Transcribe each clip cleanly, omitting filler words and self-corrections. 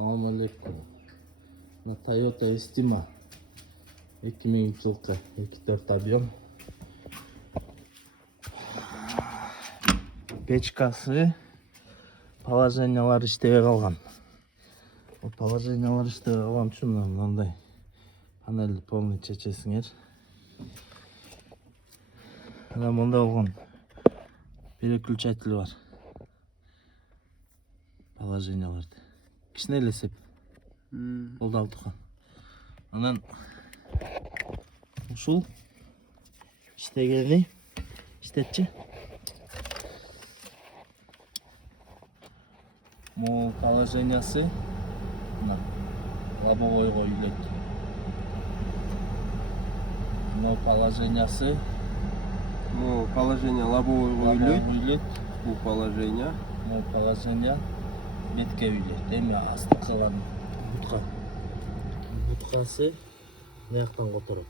Assalamu alaikum. Toyota Estima 2000 жылкы 2.4 объем. Печкасы, положениялар иштебей калган. Положениялар иштебей калган үчүн мындай панелди полный чечесиңер. Ана мында болгон переключатель бар. Положенияларды. Кичине эле эсеп. Болду алтыхан. Анан ушул иштегени иштетчи. Могул положениясы мына лобовойго үйлөйт. Положениясы Положение лобовойго үйлөйт. Бул положение. Положение бетке үйлөйт. Эми астыкылан буткасы мыяктан которот.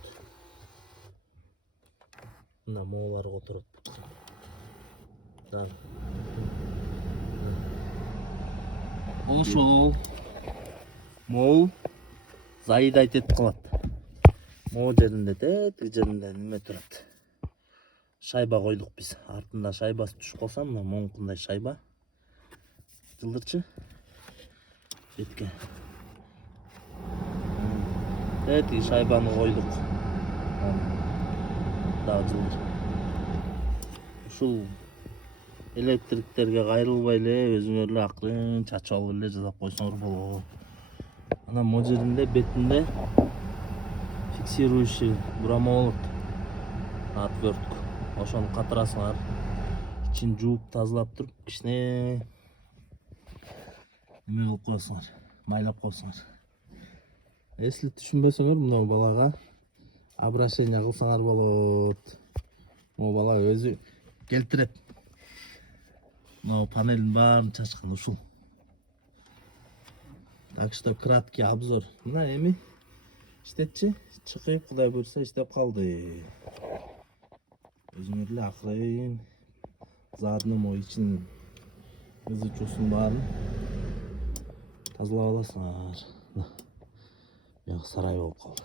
Мына моолар которот. Ошол мол заидайт этип калат. Могу жеринде тетиги жеринде неме турат. Шайба койдук биз. Артында шайбасы түшүп калса, мына моңкундай шайба. Жылдырчы. Бетке. Тетиги шайбаны койдук. Дагы жылдыр. Ушул электриктерге кайрылбай эле өзүңөр эле акырын чачып алып эле жасап койсоңор болот. Анан могу жеринде бетинде фиксирующий бурама болот. Отвертка. Ошону катырасыңар. Ичин жууп тазалап туруп, кичине неме болуп коесуңар. Майлап коесуңар. Если түшүнбөсөңөр, мына балага обращение кылсаңар болот. Могу бала өзү келтирет. Мына панелдин баарын чачкан ушул. Так что краткий обзор. Мына эми иштетчи. Чыкып, Кудай буйрса иштеп калды. Өзүңөр эле акырын заодно мо ичин ызычуусун баарын тазалап аласыңар. Бияк сарай болуп калды.